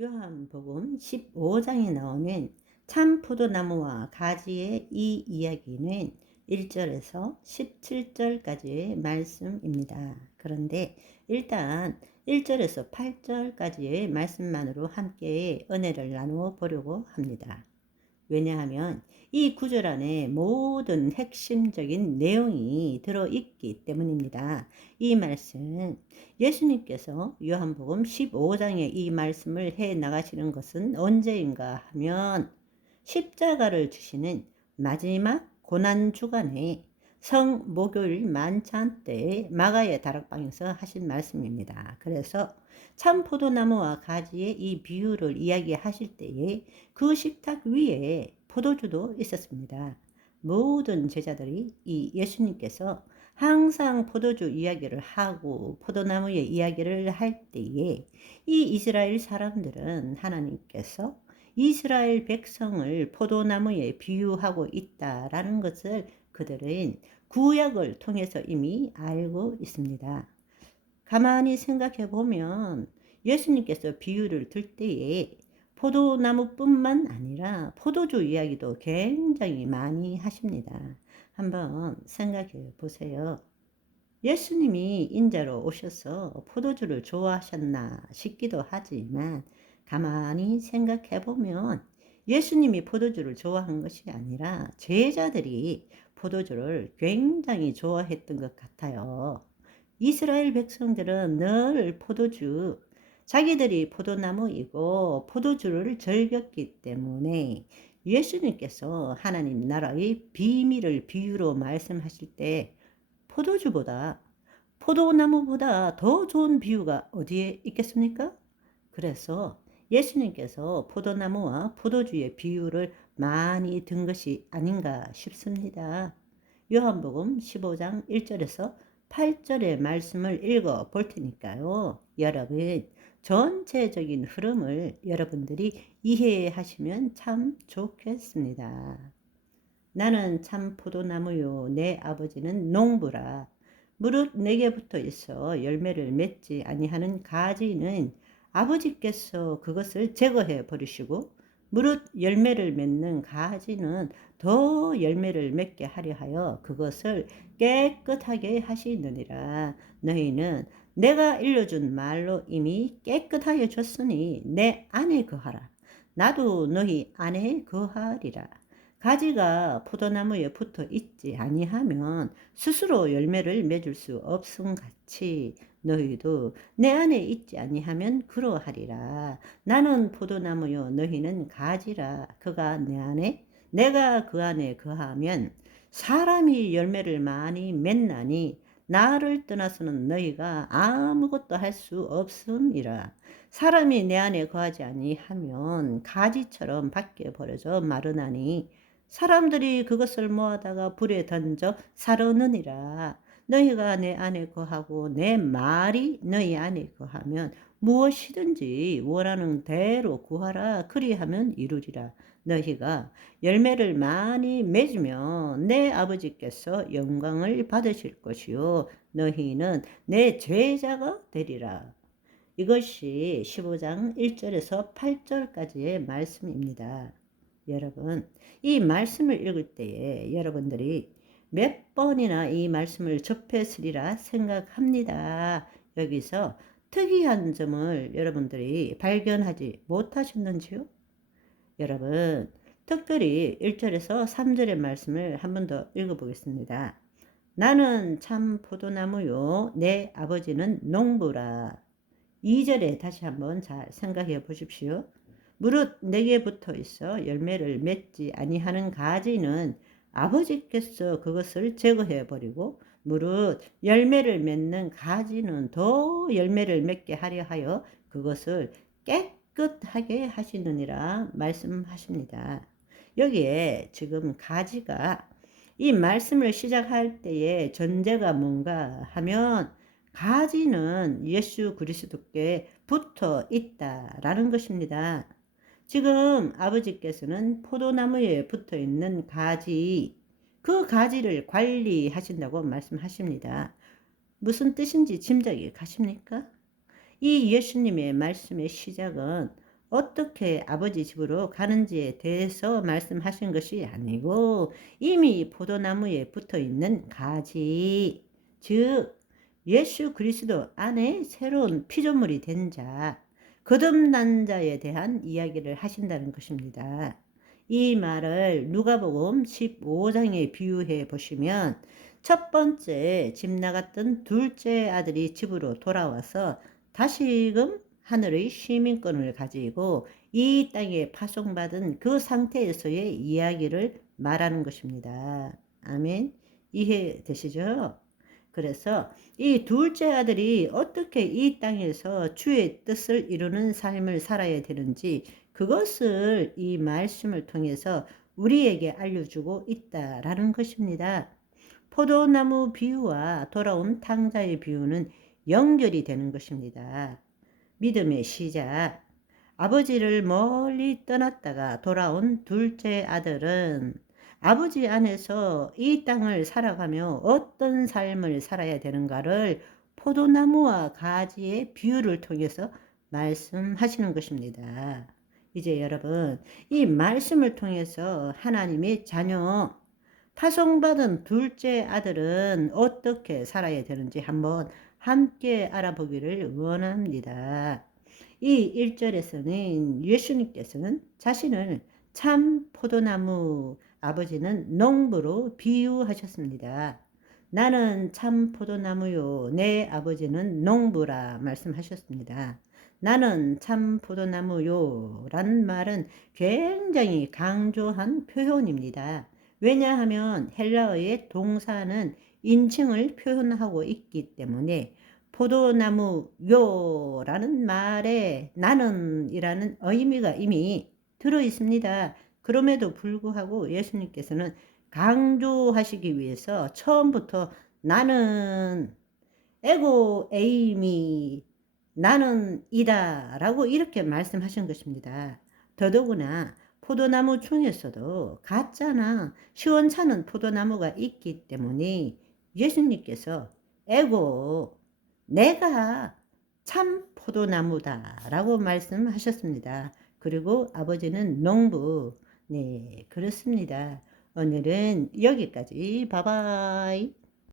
요한복음 15장에 나오는 참 포도나무와 가지의 이 이야기는 1절에서 17절까지의 말씀입니다. 그런데 일단 1절에서 8절까지의 말씀만으로 함께 은혜를 나누어 보려고 합니다. 왜냐하면 이 구절 안에 모든 핵심적인 내용이 들어있기 때문입니다. 이 말씀, 예수님께서 요한복음 15장에 이 말씀을 해 나가시는 것은 언제인가 하면 십자가를 주시는 마지막 고난주간에 성목요일 만찬 때 마가의 다락방에서 하신 말씀입니다. 그래서 참 포도나무와 가지의 이 비유를 이야기하실 때에 그 식탁 위에 포도주도 있었습니다. 모든 제자들이 이 예수님께서 항상 포도주 이야기를 하고 포도나무의 이야기를 할 때에 이 이스라엘 사람들은 하나님께서 이스라엘 백성을 포도나무에 비유하고 있다라는 것을 그들은 구약을 통해서 이미 알고 있습니다. 가만히 생각해 보면 예수님께서 비유를 들 때에 포도나무뿐만 아니라 포도주 이야기도 굉장히 많이 하십니다. 한번 생각해 보세요. 예수님이 인자로 오셔서 포도주를 좋아하셨나 싶기도 하지만 가만히 생각해 보면 예수님이 포도주를 좋아한 것이 아니라 제자들이 포도주를 굉장히 좋아했던 것 같아요. 이스라엘 백성들은 늘 포도주, 자기들이 포도나무이고 포도주를 즐겼기 때문에 예수님께서 하나님 나라의 비밀을 비유로 말씀하실 때 포도주보다, 포도나무보다 더 좋은 비유가 어디에 있겠습니까? 그래서 예수님께서 포도나무와 포도주의 비유를 많이 든 것이 아닌가 싶습니다. 요한복음 15장 1절에서 8절의 말씀을 읽어 볼 테니까요. 여러분, 전체적인 흐름을 여러분들이 이해하시면 참 좋겠습니다. 나는 참 포도나무요, 내 아버지는 농부라. 무릇 내게 붙어 있어 열매를 맺지 아니하는 가지는 아버지께서 그것을 제거해 버리시고, 무릇 열매를 맺는 가지는 더 열매를 맺게 하려 하여 그것을 깨끗하게 하시느니라. 너희는 내가 일러준 말로 이미 깨끗하게 줬으니 내 안에 거하라. 나도 너희 안에 거하리라. 가지가 포도나무에 붙어 있지 아니하면 스스로 열매를 맺을 수 없음 같이 너희도 내 안에 있지 아니하면 그러하리라. 나는 포도나무요 너희는 가지라. 그가 내 안에 내가 그 안에 거하면 사람이 열매를 많이 맺나니 나를 떠나서는 너희가 아무것도 할 수 없음이라. 사람이 내 안에 거하지 아니하면 가지처럼 밖에 버려져 마르나니 사람들이 그것을 모아다가 불에 던져 사르느니라. 너희가 내 안에 거하고 내 말이 너희 안에 거하면 무엇이든지 원하는 대로 구하라. 그리하면 이루리라. 너희가 열매를 많이 맺으면 내 아버지께서 영광을 받으실 것이요 너희는 내 제자가 되리라. 이것이 15장 1절에서 8절까지의 말씀입니다. 여러분, 이 말씀을 읽을 때에 여러분들이 몇 번이나 이 말씀을 접했으리라 생각합니다. 여기서 특이한 점을 여러분들이 발견하지 못하셨는지요? 여러분, 특별히 1절에서 3절의 말씀을 한 번 더 읽어보겠습니다. 나는 참 포도나무요, 내 아버지는 농부라. 2절에 다시 한번 잘 생각해 보십시오. 무릇 내게 붙어 있어 열매를 맺지 아니하는 가지는 아버지께서 그것을 제거해 버리고, 무릇 열매를 맺는 가지는 더 열매를 맺게 하려 하여 그것을 깨끗하게 하시느니라 말씀하십니다. 여기에 지금 가지가 이 말씀을 시작할 때의 전제가 뭔가 하면 가지는 예수 그리스도께 붙어 있다라는 것입니다. 지금 아버지께서는 포도나무에 붙어 있는 가지, 그 가지를 관리하신다고 말씀하십니다. 무슨 뜻인지 짐작이 가십니까? 이 예수님의 말씀의 시작은 어떻게 아버지 집으로 가는지에 대해서 말씀하신 것이 아니고 이미 포도나무에 붙어 있는 가지, 즉 예수 그리스도 안에 새로운 피조물이 된 자, 거듭난 자에 대한 이야기를 하신다는 것입니다. 이 말을 누가복음 15장에 비유해 보시면 첫 번째 집 나갔던 둘째 아들이 집으로 돌아와서 다시금 하늘의 시민권을 가지고 이 땅에 파송받은 그 상태에서의 이야기를 말하는 것입니다. 아멘. 이해되시죠? 그래서 이 둘째 아들이 어떻게 이 땅에서 주의 뜻을 이루는 삶을 살아야 되는지 그것을 이 말씀을 통해서 우리에게 알려주고 있다라는 것입니다. 포도나무 비유와 돌아온 탕자의 비유는 연결이 되는 것입니다. 믿음의 시작. 아버지를 멀리 떠났다가 돌아온 둘째 아들은 아버지 안에서 이 땅을 살아가며 어떤 삶을 살아야 되는가를 포도나무와 가지의 비유를 통해서 말씀하시는 것입니다. 이제 여러분, 이 말씀을 통해서 하나님의 자녀, 파송받은 둘째 아들은 어떻게 살아야 되는지 한번 함께 알아보기를 원합니다. 이 1절에서는 예수님께서는 자신을 참 포도나무, 아버지는 농부로 비유하셨습니다. 나는 참 포도나무요, 내 아버지는 농부라 말씀하셨습니다. 나는 참 포도나무요 라는 말은 굉장히 강조한 표현입니다. 왜냐하면 헬라어의 동사는 인칭을 표현하고 있기 때문에 포도나무요라는 말에 나는이라는 의미가 이미 들어 있습니다. 그럼에도 불구하고 예수님께서는 강조하시기 위해서 처음부터 나는 에고 에이미 나는 이다 라고 이렇게 말씀하신 것입니다. 더더구나 포도나무 중에서도 가짜나 시원찮은 포도나무가 있기 때문에 예수님께서 에고 내가 참 포도나무다 라고 말씀하셨습니다. 그리고 아버지는 농부. 네, 그렇습니다. 오늘은 여기까지. 바이바이.